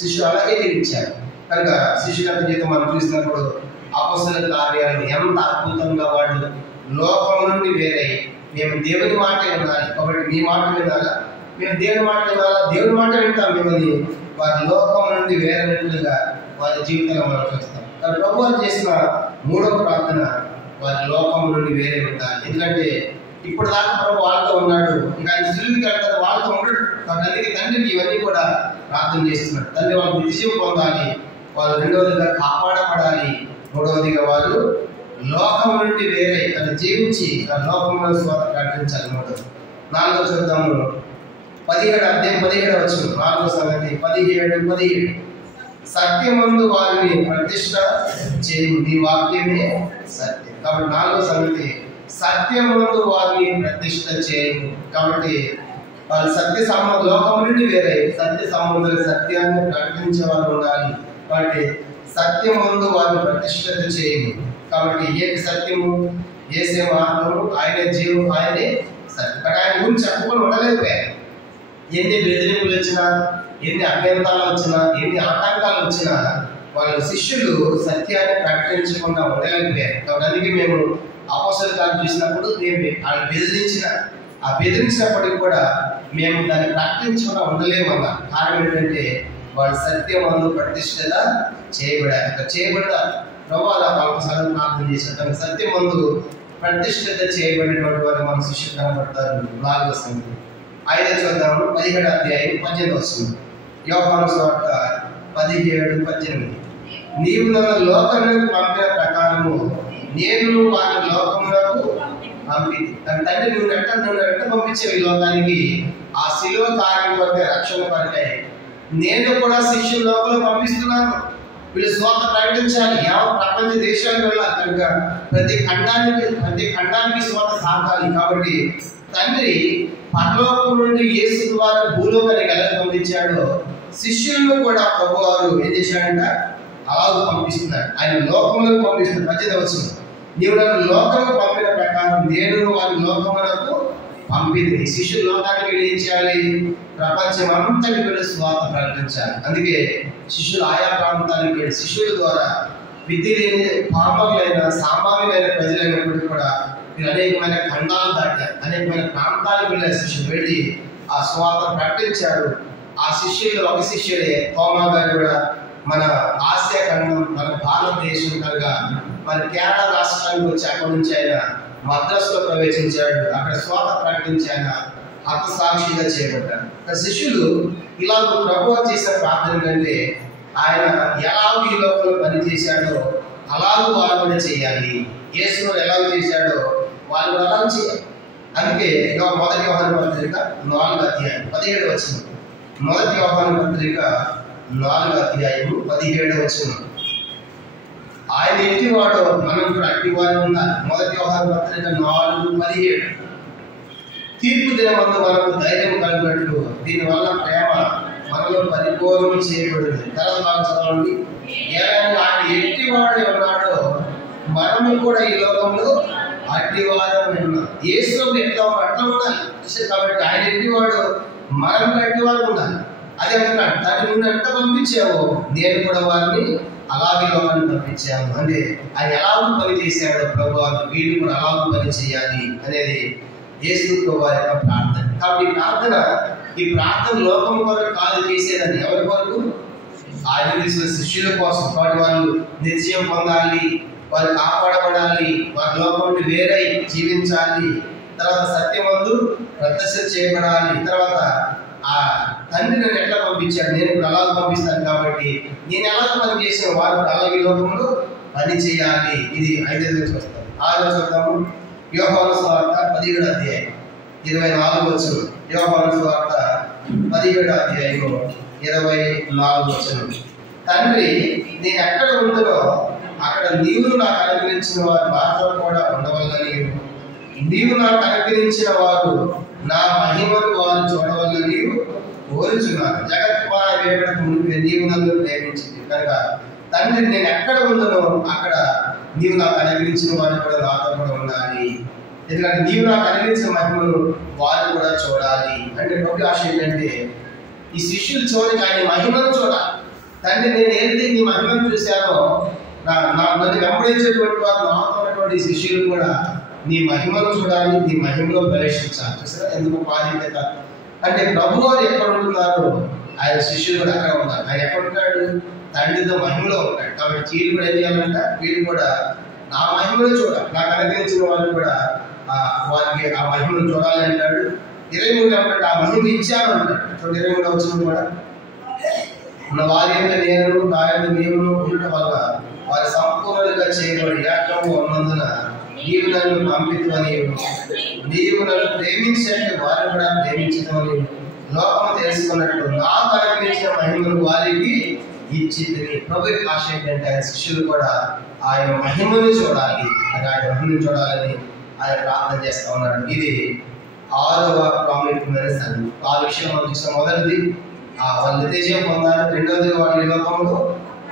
శిష్యులు అలాగే జీవించారు. కనుక శిష్యుల జీవితం మనం చూసినప్పుడు అపొస్తలుల కార్యాలు ఎంత అద్భుతంగా వాళ్ళు లోకం నుండి వేరే మేము దేవుని మాట వినాలి. కాబట్టి మీ మాట వినాలా, మేము దేవుని మాట వినాలా, దేవుని మాట వింటాం మిమ్మల్ని. వారి లోకం నుండి వేరైనట్లుగా వారి జీవితంలో మనం చూస్తాం. ప్రభు చేసిన మూడవ ప్రార్థన వారి లోకం నుండి వేరే ఉండాలి. ఎందుకంటే ఇప్పుడు దాకా ప్రభు వాళ్ళతో ఉన్నాడు, ఇంకా ఆయన సిలువుకి వెళ్తాడు, వాళ్ళతో ఉండడు. కాబట్టి తండ్రికి ఇవన్నీ కూడా ప్రార్థన చేస్తున్నాడు. తండ్రి వాళ్ళు నిత్యం పొందాలి, వాళ్ళు రెండవదిగా కాపాడబడాలి, మూడవదిగా వాళ్ళు లోకం నుండి వేరే తను జీవించి ఆ లోకంలో స్వార్థ ప్రకటించాలి. మూడవది. నాలుగో చూద్దాము 17వ వచనం. నాలుగో సంగతి 17:17. సత్యమందు వారిని ప్రతిష్ట చేయు, నీ వాక్యమే సత్యం. కాబట్టి నాలుగో సంగతి సత్యమందు వారిని ప్రతిష్ట చేయు. కాబట్టి వాళ్ళు సత్య సంబంధం లోకం నుండి వేరే సత్య సంబంధాలు సత్యాన్ని ప్రకటించే వాళ్ళు ఉండాలి. కాబట్టి సత్యమందు వారిని ప్రతిష్ఠత చేయు. కాబట్టి ఏది సత్యము, ఏసే మార్గము, ఆయన జీవం, ఆయనే సత్యం. ఆయన గురించి చెప్పుకొని ఉండలేకపోయారు. ఎన్ని బెదిరింపులు వచ్చినా, ఎన్ని అభ్యంతరాలు వచ్చినా, ఎన్ని ఆటంకాలు వచ్చినా వాళ్ళ శిష్యులు సత్యాన్ని ప్రకటించకుండా ఉండలేకపోయారు. కాబట్టి అందుకే మేము అపోస్తలుల కార్యం చూసినప్పుడు వాళ్ళు బెదిరించినప్పటికీ కూడా మేము దాన్ని ప్రకటించకుండా ఉండలేమన్నా. కారణం ఏంటంటే వాళ్ళు సత్యమందు ప్రతిష్ఠత చేయబడ్డారు. ప్రభావాల పాపసాలను ప్రార్థన చేశారు. సత్యమందు ప్రతిష్ఠత చేయబడినటువంటి వారు మన శిష్యులు కనబడతారు. నాలుగో సంగతి 5వ చూద్దాము. 17వ అధ్యాయం 18వ వచనం. యోహాను సువార్త 17:18. నీవు నన్ను లోకమునకు పంపిన ప్రకారము నేను వారి లోకమునకు పంపి. తండ్రి నువ్వు ఎట్ట పంపించే ఈ లోకానికి ఆ శిలువ కార్యం కొరకే, రక్షణ కొరకే నేను కూడా శిష్యుల లోపల పంపిస్తున్నాను. వీళ్ళు స్వార్థ ప్రకటించాలి, యావత్ ప్రపంచ దేశాలకు వెళ్ళాలి. కనుక ప్రతి ఖండానికి స్వార్థ సాగాలి. కాబట్టి తండ్రి పరలోకం నుండి యేసు ద్వారా భూలోకానికి ఎలా పంపించాడో శిష్యులను కూడా ప్రభు వారు ఏం చేశాడంట అలాగూ పంపిస్తున్నాడు. ఆయన లోకంలోకి పంపిస్తున్నాడు. 18వ వచనం. నీవు నన్ను లోకంలో పంపిన ప్రకారం నేను వారి లోకమునకు పంపింది. శిష్యులు లోకానికి ఏం చేయాలి? ప్రపంచం అంతటి కూడా స్వార్థ ప్రకటించాలి. అందుకే శిష్యులు ఆయా ప్రాంతానికి వెళ్ళి శిష్యుల ద్వారా విధి లేని పామరులైన సామాన్యులైన ప్రజలైనప్పటికీ కూడా వీళ్ళు అనేకమైన ఖండాలు దాటారు, అనేకమైన ప్రాంతాలకు వెళ్ళే శిష్యులు వెళ్ళి ఆ స్వార్థ ప్రకటించారు. ఆ శిష్యులు ఒక శిష్యుడే తోమా గారు కూడా మన ఆసియా ఖండం, మన భారతదేశం కనుక మన కేరళ రాష్ట్రానికి వచ్చి అక్కడి నుంచి ఆయన మద్రాసులో ప్రవేశించాడు. అక్కడ స్వార్థ ప్రకటించి ఆయన హతసాక్షిగా చేయబడ్డాడు. శిష్యులు ఇలాగ ప్రభువు చేసిన ప్రార్థన కంటే ఆయన ఎలాగో ఈ లోకంలో పనిచేశాడో అలాగూ వారు కూడా చేయాలి. యేసు ఎలాగో చేశాడో వాళ్ళు కూడా అలాగ చేయాలి. అందుకే మొదటి యోహాను పత్రిక 4వ అధ్యాయం 17వ వచనం. మొదటి యోహాను పత్రిక 4వ అధ్యాయము 17వ వచనం. ఆయన ఎట్టివాడో మనం కూడా అట్టివాడు ఉండాలి. మొదటి యోహాను పత్రిక 4:17. తీర్పు దినమందు మనకు ధైర్యం కలిగినట్లు దీనివల్ల ప్రేమ మనలో పరిపూర్ణం చేయబడింది. తర్వాత చదవండి. ఆయన ఎట్టివాడు ఉన్నాడో మనము కూడా ఈ లోకంలో అట్టివారం ఉన్నాం. యేసు ఎట్లా అట్లా ఉండాలి కాబట్టి ఆయన ఎట్టివాడు మనం అట్టివాడు ఉండాలి. అదే అంటున్నాడు, దాన్ని నువ్వు ఎంత పంపించావో నేను కూడా వారిని అలాగే లోకాన్ని పంపించాను. అంటే ఆయన ఎలాగో పని చేశాడో ప్రభు వీళ్ళు కూడా అలాగూ పని చేయాలి అనేది యేసు వారి యొక్క ప్రార్థన. కాబట్టి ఈ ప్రార్థన లోకం కొరకు కాదు చేసేదని. ఎవరి కొరకు? ఆయన శిష్యుల కోసం. కాబట్టి వాళ్ళు నిశ్చయం పొందాలి, వారు కాపాడబడాలి, వారి లోకం నుండి వేరై జీవించాలి, తర్వాత సత్యమందు ప్రదర్శ చేయబడాలి. తర్వాత ఆ తండ్రి నన్ను ఎట్లా పంపించాడు, నేను ఇప్పుడు అలాగ పంపిస్తాను కాబట్టి నేను ఎలాగ పని చేసిన వారు అలాగే లోకంలో పని చేయాలి. ఇది 5వ నుంచి వస్తాం. 6వ చూద్దాము. యోహాను సువార్త 17వ అధ్యాయం 24వ వచనం. యోహాను సువార్త 17వ అధ్యాయం 24వ వచనం. తండ్రి నేను ఎక్కడ ఉంటునో అక్కడ నీవు నాకు అనుగ్రహించిన వారు నాతో కూడా ఉండవల్లని, నీవు నాకు అనుగ్రహించిన వారు నా మహిమను వారు చూడవల్లని కోరుచున్నాను. జగత్మాన వేయడానికి ముందు నీవు నన్ను ప్రేమించింది కనుక తండ్రి నేను ఎక్కడ ఉందనో అక్కడ నీవు నాకు అనుగ్రహించిన వారు కూడా నాతో కూడా ఉండాలి. ఎందుకంటే నీవు నాకు అనుగ్రహించిన మహిమను వారు కూడా చూడాలి. అంటే ప్రభు ఆశ ఏంటంటే ఈ శిష్యులు చూడక ఆయన మహిమను చూడాలి. తండ్రి నేను ఏదైతే నీ మహిమను చూశానో నన్ను వెంబడించేటువంటి వారు నాతో ఉన్నటువంటి శిష్యులు కూడా నీ మహిమను చూడాలి, నీ మహిమలో ప్రవేశించాలి. చూసారా ఎందుకు బాధ్యత అంటే ప్రభు వారు ఎక్కడ ఉంటున్నారు ఆయన శిష్యులు కూడా అక్కడ ఉన్నారు. ఆయన ఎక్కడ ఉంటాడు? తండ్రితో మహిమలో ఉంటాడు. కాబట్టి వీళ్ళు కూడా ఏం చేయాలంట? వీళ్ళు కూడా నా మహిమను చూడాలి, నాకు అనుగ్రహించిన వాళ్ళు కూడా వారికి ఆ మహిమను చూడాలి అంటాడు. 23 ఏమంటే ఆ మహిమ ఇచ్చాను అంటాడు. చూడండి 23 వచ్చిన కూడా వారి యొక్క నేను నా యొక్క నీవును ఉండటం వల్ల వారి సంపూర్ణంగా చేయబడి ఏకము ఉన్నందున నీవు నన్ను పంపితమని, నీవు నన్ను ప్రేమించినట్టు వారిని కూడా ప్రేమించటమని లోకము తెలుసుకున్నట్టు నాకు అనుగ్రహించిన మహిమను వారికి ఇచ్చింది. ప్రభు ఆశ ఏంటంటే ఆయన శిష్యులు కూడా ఆయన మహిమను చూడాలి, ఆయన మహిమను చూడాలని ఆయన ప్రార్థన చేస్తా ఉన్నాడు. ఇది 6వ ప్రాముఖ్యమైన సంగతి. 6 విషయాలు మనం చూసాం. మొదటిది వాళ్ళు నిత్యజీవం పొందాలి. రెండవది వాళ్ళు లోకంలో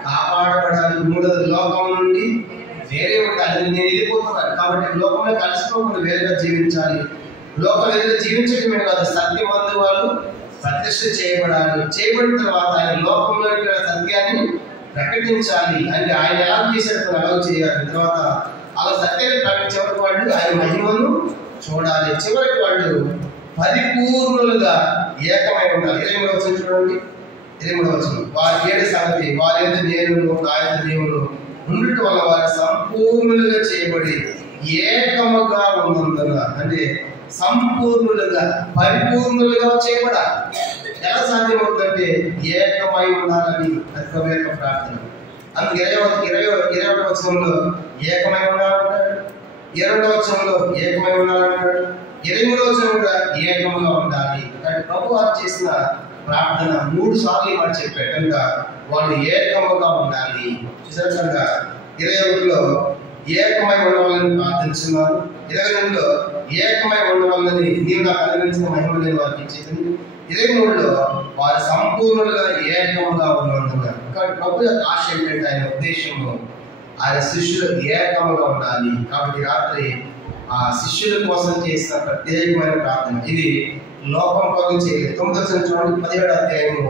కాపాడబడాలి. మూడవది లోకం నుండి వేరే ఉండాలి. నేను వెళ్ళిపోతున్నాను కాబట్టి లోకంలో కలిసిపోకుండా వేరేగా జీవించాలి. లోకం ఏదైనా జీవించడమే కాదు, సత్యమందు వాళ్ళు ప్రతిష్ఠ చేయబడాలి. చేయబడిన తర్వాత ఆయన లోకంలో సత్యాన్ని ప్రకటించాలి. అంటే ఆయన ఎలా చేశాడు అలా చేయాలి. తర్వాత అలా సత్యాన్ని ప్రకటించే వాళ్ళు ఆయన మహిమను చూడాలి. చివరికి వాళ్ళు పరిపూర్ణులుగా ఏకమై ఉండాలి. 23వ వచనం చూడండి. 23వ వచనం. వారి ఏడు సంగతి వారి యొక్క దేవుడు నా యొక్క దేవుడు ఉండటం వల్ల వారి సంపూర్ణులుగా చేయబడి ఏకముగా ఉన్నందున, అంటే సంపూర్ణులుగా పరిపూర్ణులుగా చేయబడాలి. ఎలా సాధ్యమవుతుందంటే ఏకమై ఉండాలని ప్రభు యొక్క ప్రార్థన. అందుకే 21వ వచనంలో ఏకమై ఉండాలంటాడు, 22వ వచనంలో ఏకమై ఉండాలంటాడు, 23వ వచనం కూడా ఏకముగా ఉండాలి. కానీ ప్రభు వారు చేసిన ప్రార్థన 3 సార్లు వాడు చెప్పాడు కనుక వాళ్ళు ఏకముగా ఉండాలి. చూసారు కనుక 21లో ఏకమై ఉండవాలని ప్రార్థించున్నారు. 22లో ఏకమై ఉండవాలని నీవు నాకు అనుగ్రహించిన మహిమ నేను వారికి ఇచ్చేది. 23లో వారు సంపూర్ణులుగా ఏకముగా ఉన్నందున. కాబట్టి ప్రభు యొక్క ఆశ ఏంటంటే ఆయన ఉద్దేశము ఆయన శిష్యులు ఏకముగా ఉండాలి. కాబట్టి రాత్రి ఆ శిష్యుల కోసం చేసిన ప్రత్యేకమైన ప్రార్థన. ఇది లోకం కోసం చేయలేదు. 9వ వచనం చూడండి. 17వ అధ్యాయము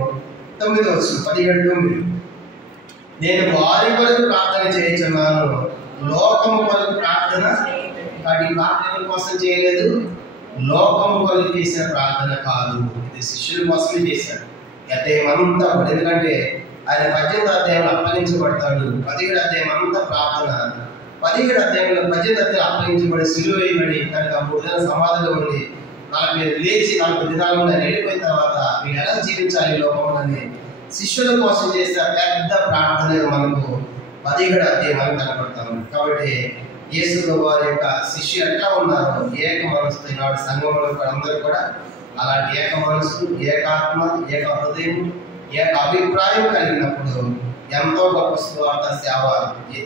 9వ వచనం 17:9. నేను వారి కొరకు ప్రార్థన చేయించున్నాను, లోకము కొరకు ప్రార్థన. కాబట్టి ప్రార్థన కోసం చేయలేదు, లోకము కొరకు చేసిన ప్రార్థన కాదు. ఇది శిష్యుల కోసమే చేశాడు. అధ్యాయం అంతా. ఎందుకంటే ఆయన 18వ అధ్యాయంలో అప్పగించబడతాడు. 17వ అధ్యాయం అంతా ప్రార్థన. 17వ అధ్యాయంలో 18వ అధ్యాయం అప్పగించబడి సిలువ వేయబడి కనుక 3 దినాల సమాధిలో ఉండి 40 లేచి 40 దినాలు వెళ్ళిపోయిన తర్వాత వీళ్ళు ఎలా జీవించాలి లోకంలోని శిష్యుల కోసం చేసిన పెద్ద ప్రార్థన మనకు 17వ అధ్యాయం కనపడతాం. కాబట్టి యేసు వారి యొక్క శిష్యులు ఎట్లా ఉన్నారు, ఏక మనసుతో ఈనాడు సంఘంలో అందరూ కూడా అలాంటి ఏక మనసు, ఏకాత్మ, ఏక హృదయం, ఏక అభిప్రాయం కలిగినప్పుడు ఎంతో గొప్ప సువార్త సేవ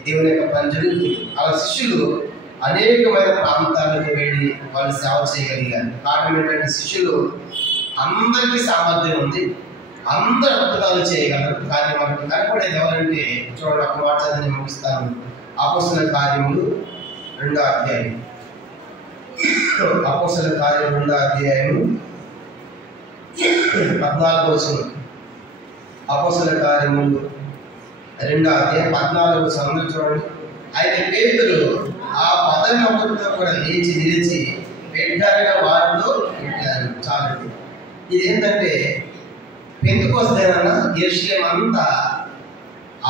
దేవుని యొక్క పని జరుగుతుంది. అలా శిష్యులు అనేకమైన ప్రాంతాలకు వెళ్ళి వాళ్ళు సేవ చేయగలిగారు. కారణం ఏంటంటే శిష్యులు అందరికీ సామర్థ్యం ఉంది, అందరు అద్భుతాలు చేయగలరు. కానీ మనకు కనపడేది ఎవరంటే, చూడండి ఒక మాట చదివి ముగిస్తాను. అపోస్తలుల కార్యములు 2వ అధ్యాయం, అపోస్తలుల కార్యములు 2వ అధ్యాయం 14వ వచనం. అపోస్తలుల కార్యములు 2వ అధ్యాయం 14వ వచనం చూడండి. అయితే పేతురు ఆ 11 కూడా లేచి నిలిచి వెంటనే వారితో పెట్టారు. చాలు. ఇదేంటంటే పెంతెకొస్తేనన్నా యెరూషలేము అంతా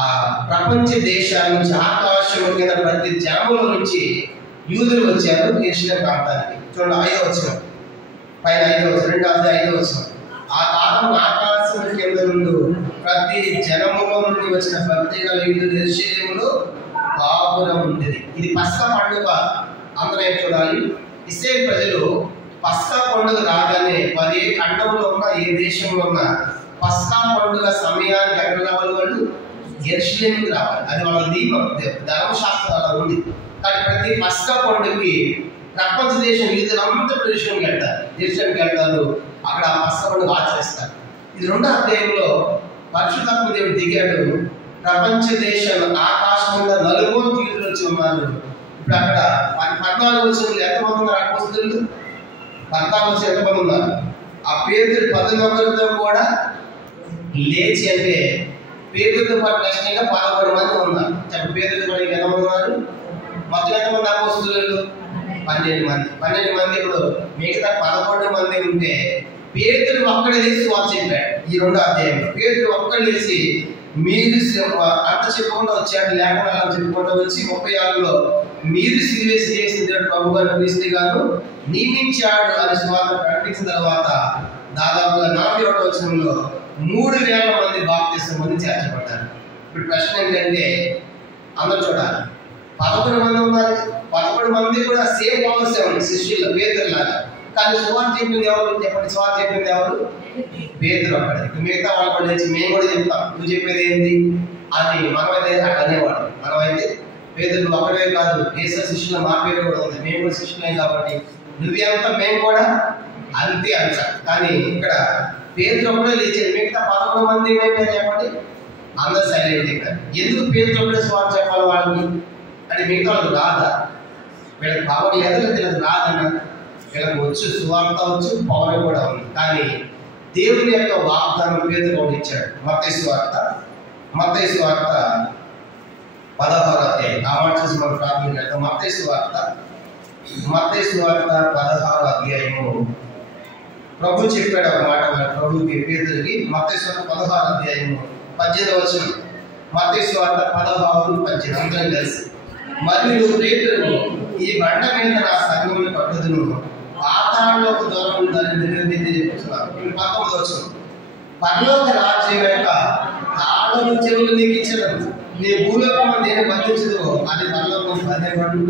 ఆ ప్రపంచ దేశాల నుంచి, ఆకాశం కింద ప్రతి జనముల నుంచి యూదులు వచ్చారు యెరూషలేము ప్రాంతానికి. చూడండి 5వ వచనం, పైన 5వ వచనం, 2వ అధ్యాయం 5వ వచనం. ఆ కాలం ఆకాశం కింద నుండి ప్రతి జనములో నుండి వచ్చిన ప్రత్యేక యూదులు యెరూషలేములో కాపురం ఉండేది. ఇది పస్కా పండుగ. అందరూ ఏం చూడాలి, ఇశ్రాయేలు ప్రజలు పస్కా పండుగ రాగానే వారు ఏ ఖండంలో ఉన్నా, ఏ దేశంలో ఉన్నా పస్కా పండుగ సమయానికి ఎక్కడ రావాలి, వాళ్ళు యెరూషలేముకి రావాలి. అది వాళ్ళ దీపం, ధర్మశాస్త్రం అలా ఉంది. కానీ ప్రతి పస్కా పండుగకి ప్రపంచ దేశం యూదులందరూ యెరూషలేముకి వెళ్తారు. అక్కడ పస్కా పండుగ ఆచరిస్తారు. ఇది 2వ అధ్యాయంలో పరిశుద్ధాత్మ దేవుడు దిగాడు. ప్రపంచ దేశంలో ఆకాశం మీద నలుగురు యూదులు వచ్చి ఉన్నారు. ఇప్పుడు అక్కడ 14వ వచనంలో ఎంతమంది ఉన్నారు అపోస్తలులు? 14వ వచనం ఎంతమంది ఉన్నారు? ఆ పేతురు 11తో కూడా లేచి, అంటే పేతురుతో పాటు నేషనల్గా 11 మంది ఉన్నారు. చెప్పండి, పేతురుతో పాటు ఎంతమంది ఉన్నారు? మొత్తం ఎంతమంది అపోస్తలులు? 12 మంది. 12 మంది. ఇప్పుడు మిగతా 11 మంది ఉంటే పేతురు ఒక్కడే లేచి వారు చెప్పాడు. ఈ 2వ అధ్యాయంలో పేతురు ఒక్కడు లేచి మీరు అంత చెప్పుకుంటూ వచ్చాడు, లేకుండా అలా చెప్పుకుంటూ వచ్చి 36లో మీరు సిలువేసి చేసిన దేవుడు ప్రభు గారు క్రీస్తు గారు నియమించాడు అని సువార్త ప్రకటించిన తర్వాత దాదాపుగా 41వ వచనంలో 3000 మంది బాప్తిసం పొంది చేర్చబడ్డారు. ఇప్పుడు ప్రశ్న ఏంటంటే, అందరూ చూడాలి, 11 మంది ఉన్నారు. 11 మంది కూడా సేమ్ పవర్స్ ఉంది శిష్యులు, పేతురులాగా. కానీ సువార్త చెప్పింది ఎవరు? చెప్పండి, సువార్త చెప్పింది ఎవరు? పేతురు ఒక్కడే. మిగతా వాళ్ళు కూడా లేచి మేము కూడా చెప్తాం, నువ్వు చెప్పేది ఏంటి అని మనమైతే అక్కడ అనేవాడు. మనమైతే పేతురు ఒక్కడే కాదు, యేసు శిష్యులు మా పేరు కూడా ఉంది, మేము కూడా శిష్యులే కాబట్టి నువ్వేంత మేము కూడా అంతే అంటాం. కానీ ఇక్కడ పేతురు ఒకటే లేచాడు. మిగతా 11 మంది ఏమైపోయారు చెప్పండి? అందరు సైలెంట్ చెప్పారు. ఎందుకు పేతురు ఒకటే సువార్త చెప్పాలి వాళ్ళకి అంటే? మిగతా వాళ్ళకి రాదా? వీళ్ళకి పవర్ లేదా? వీళ్ళకి రాదన్నా? వీళ్ళకి వచ్చు, సువార్త వచ్చు, పవర్ కూడా ఉంది. కానీ దేవుని యొక్క వాగ్దానం పేతురు కూడా ఇచ్చాడు. మత్తయి సువార్త 16వ అధ్యాయం. ఆ మాట చూసి మనం ప్రార్థన చేద్దాం. మత్తయి సువార్త 16వ అధ్యాయము. ప్రభు చెప్పాడు ఒక మాట ప్రభుకి, పేతురుకి. మత్తయి సువార్త 16వ అధ్యాయము 18వ వచనం. మత్తయి సువార్త 16:18 అందరం కలిసి. మరియు పేతురు, ఈ బండ మీద నా సంఘమును కట్టుదును, పాతాళంలోకి దూరం దాన్ని నిర్ణయించి చెప్తున్నారు. 19వ వచనం. పరలోక రాజ్యం యొక్క తాళము చెవులు నీకు ఇచ్చను, నీ భూలోకం దేని బంధించదు అది పరలోకం బంధింపడు,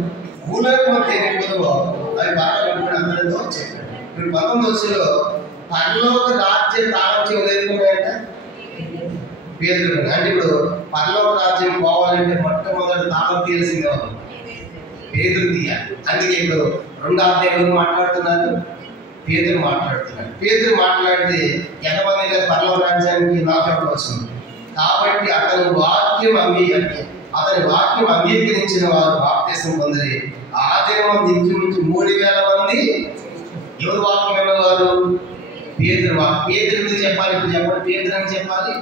భూలోకం దేని పొదువో అది పరలోకం అందరితో చెప్పాడు. ఇప్పుడు 19వ వచనంలో పరలోక రాజ్యం తాళం చెవులు ఎదుర్కొన్నాయంట పేతురు. అంటే ఇప్పుడు పరలోక రాజ్యం పోవాలంటే మొట్టమొదటి తాళం తీయాల్సిందే వాళ్ళు పేతురు తీయాలి. అందుకే ఇప్పుడు 2వ అధ్యాయంలో మాట్లాడుతున్నారు, పేతురు మాట్లాడుతున్నాడు. పేతురు మాట్లాడితే ఎంతమంది పరలోక రాజ్యానికి 41వ వచనం. కాబట్టి అతని వాక్యం అంగీకరించిన వారు బాప్తిసం పొందిరి. ఆ దినం ఇంచుమించు 3000 మంది ఎవరు వాక్యం విన్నవారు? పేతురు. పేతురు ఎందుకు చెప్పాలి? ఇప్పుడు చెప్పండి, పేతురు అని చెప్పాలి.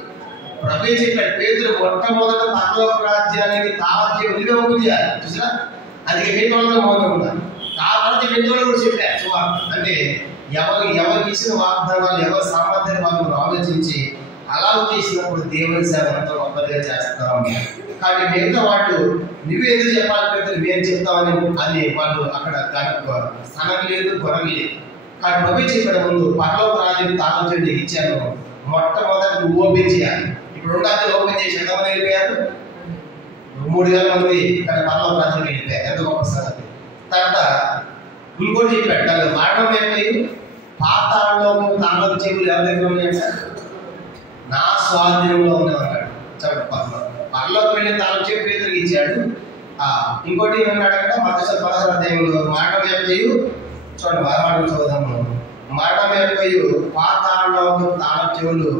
ప్రభు చెప్పాడు, పేతురు మొట్టమొదట పరలోక రాజ్యానికి తాళం ఉనిగా ఉండాలి. చూసారా? అందుకే మిగతా వాళ్ళలో మౌనం ఉన్నారు. కాబట్టి మిగతా కూడా చెప్పారు. అంటే ఎవరికి ఇచ్చిన వాగ్దానాలు, ఎవరి సామర్థ్యాన్ని వాళ్ళు ఆలోచించి అలా చేసినప్పుడు దేవుని సేవ ఎంతో గొప్పగా చేస్తాం. కాబట్టి మిగతా వాళ్ళు నువ్వు ఎందుకు చెప్పాలి పేతురు, మేము చెప్తామని అది వాళ్ళు అక్కడ స్థలం లేదు, గొడవ లేదు. కానీ ప్రభు చెప్పిన ముందు పరలోక రాజ్యం తాళం చెంది ఇచ్చాను, మొట్టమొదటి ఓపెన్ చేయాలి. ఇప్పుడు ఉండాలి ఓపెన్ చేసి ఎంతమంది వెళ్ళిపోయారు? 3,000 మంది ఇక్కడ పర్లోక రాజ్యానికి వెళ్ళిపోయారు. ఎంత గొప్ప సంగతి. తర్వాత ఇంకోటి చెప్పాడు, దానికి మరణం ఏంటి? పాతాళంలో తాళపు చెవులు ఎవరి దగ్గర ఉన్నాయంటే నా స్వాధీనంలో ఉన్నాయన్నాడు. చెప్పండి, పర్లోకి వెళ్ళి తాళపు చెవి పేతురుకి ఇచ్చాడు. ఇంకోటి ఏమన్నాడు అక్కడ మత్తయి 16వ అధ్యాయంలో మరణం ఏంటి? చూడండి, వారమాటలు చదువుదాము. మరణం ఏంటి? పాతాళంలో తాళపు చెవులు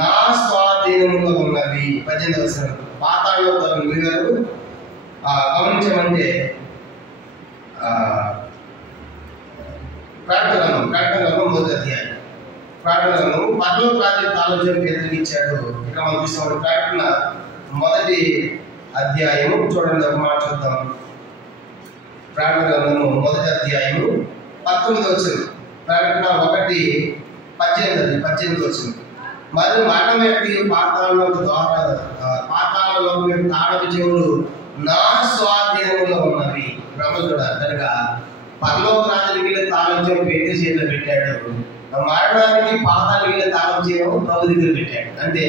నా స్వాధీనంలో ఉన్నవి. 18వ వచనం. పాతాళంలో మీరు గమనించమంటే ప్రకటనలో మొదటి అధ్యాయం. ప్రకటనలో పర్లోక రాజ్యం తాళం పేతురుకి ఇచ్చాడు. ఇక్కడ మనం చూస్తాం ప్రకటన మొదటి అధ్యాయము. చూడండి, ఒక మాట చూద్దాం. ప్రకటన గ్రంథము మొదటి అధ్యాయము 19వ వచనం. ప్రకటన 1:18 వచనం. మరియు మరణం ఏంటి? పాతాళంలోకి తాళపు చెవులు నా స్వాధీనంలో ఉన్నవి. బ్రహ్మలు చూడాలి కనుక పరలోక రాజ్యానికి వెళ్ళి తాళం చెవి పేతురు చేతిలో పెట్టాడు. మరణానికి పాతాళానికి వెళ్ళి తాళం చెవి ప్రభు దగ్గర పెట్టాడు. అంటే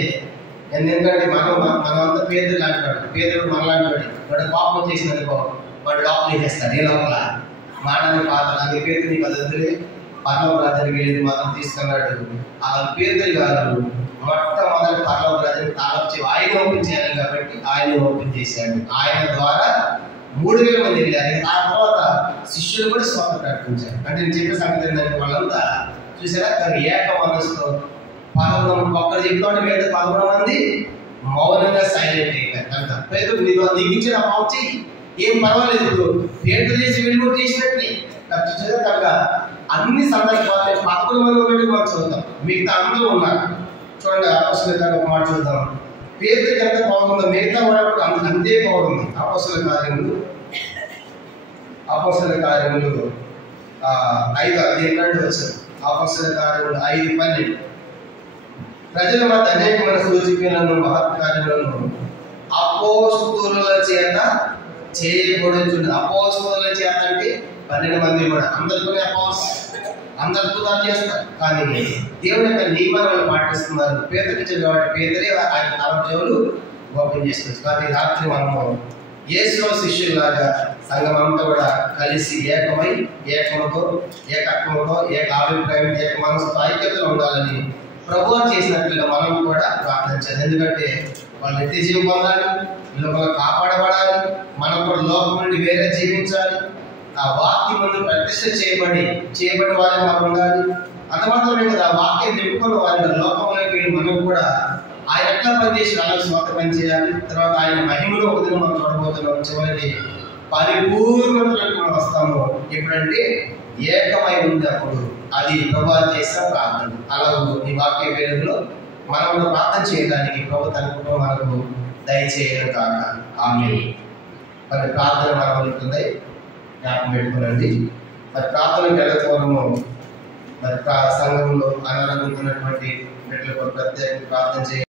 ఎందుకంటే మనమంతా పేదలు లాంటివాడు. పేదలు మనలాంటి వాడు పాపం చేసినందుకో వాడు లోపల వేసేస్తాడు. ఏ లోపల మరణాన్ని పాతాళానికి పేదలు నీకు అదొద్దులే, పరలోక రాజ్యానికి వెళ్ళి మాత్రం తీసుకున్నాడు. ఆ పేదలు కాదు, మొట్టమొదటి పరలోక రాజ్యానికి తాళం చెవి ఆయన ఓపెన్ చేయాలి కాబట్టి ఆయన ఓపెన్ చేశాడు. ఆయన ద్వారా 3,000 మంది వెళ్ళారు. ఆ తర్వాత శిష్యులు కూడా స్వార్థ ప్రకటించారు. అంటే నేను చెప్పే సంగతి ఏంటంటే వాళ్ళంతా చూసారా, కానీ ఏక మనసుతో 11 ఒక్కరు చెప్తా ఉంటే మీద 11 మంది మౌనంగా సైలెంట్ అయిపోయారు. పేదలు నీకు దిగించిన పావు చెయ్యి, ఏం పర్వాలేదు, ఇప్పుడు పేదలు చేసి వీళ్ళు కూడా చేసినట్లే చూసారా. కనుక అన్ని సందర్భాలు 11 మంది ఉన్నట్టు మనం చూద్దాం. మిగతా అందరూ ఉన్నారు. చూడండి, అపోస్తలుల ఒక మాట చూద్దాం. పేదలకి ఎంత బాగుందో మిగతా వాడు అంతే బాగుంది. అపోస్తలుల కార్యములు 5:12 వచ్చారు. అపోస్తలుల కార్యములు 5:12. ప్రజల మధ్య అనేకమైన సూచనలను మహత్కార్యములను అపోస్తలుల చేత చేయబడుతుంది. అపోస్తలుల చేత అంటే 12 మంది కూడా అందరికీ అందరు అద్భుతాలు చేస్తారు. కానీ దేవుని యొక్క నియమాలను పాటిస్తున్నారు. పేదకి ఇచ్చిన కాబట్టి పేదలే ఆయన తాళపు చెవులు ఓపెన్ చేసుకోవచ్చు. కానీ రాత్రి మనము యేసు శిష్యులాగా సంఘం అంతా కూడా కలిసి ఏకత్వంతో ఏక అభిప్రాయం ఏక మనసుతో ఐక్యతలో ఉండాలని ప్రభువు చేసినట్లుగా మనం కూడా ప్రార్థించాలి. ఎందుకంటే వాళ్ళు నిత్య జీవం పొందాలి, లోపల కాపాడబడాలి, మనం కూడా లోకం నుండి వేరే జీవించాలి. ఆ వాక్యం ముందు ప్రతిష్ఠ చేయబడి వారిని మనం ఉండాలి. అంత మాత్రమే కదా, ఆ వాక్యం నింపుకున్న వారిని లోకంలోకి మనం కూడా ఆయన ఎట్లా పనిచేసి అలాగే స్వార్థ పని చేయాలి. తర్వాత ఆయన మహిమలో ఒక దినం మనం చూడబోతున్నాం. చివరికి పరిపూర్ణతలోకి మనం వస్తాము. ఎప్పుడంటే ఏకమై ఉన్నప్పుడు. అది ప్రభు చేసిన ప్రార్థన. అలాగే ఈ వాక్య వేళలో మనం ప్రార్థన చేయడానికి ప్రభు తన కృప మనకు దయచేయడం కాక ఆమేన్. మరి ప్రార్థన మనం ఉంటుంది, జ్ఞాపకం పెట్టుకునండి. మరి ప్రార్థనకు వెళ్ళకపోవడము మరి సంఘంలో అనారోగ్యమైనటువంటి బిడ్డల కొరకు ప్రత్యేకంగా ప్రార్థన చేయాలి.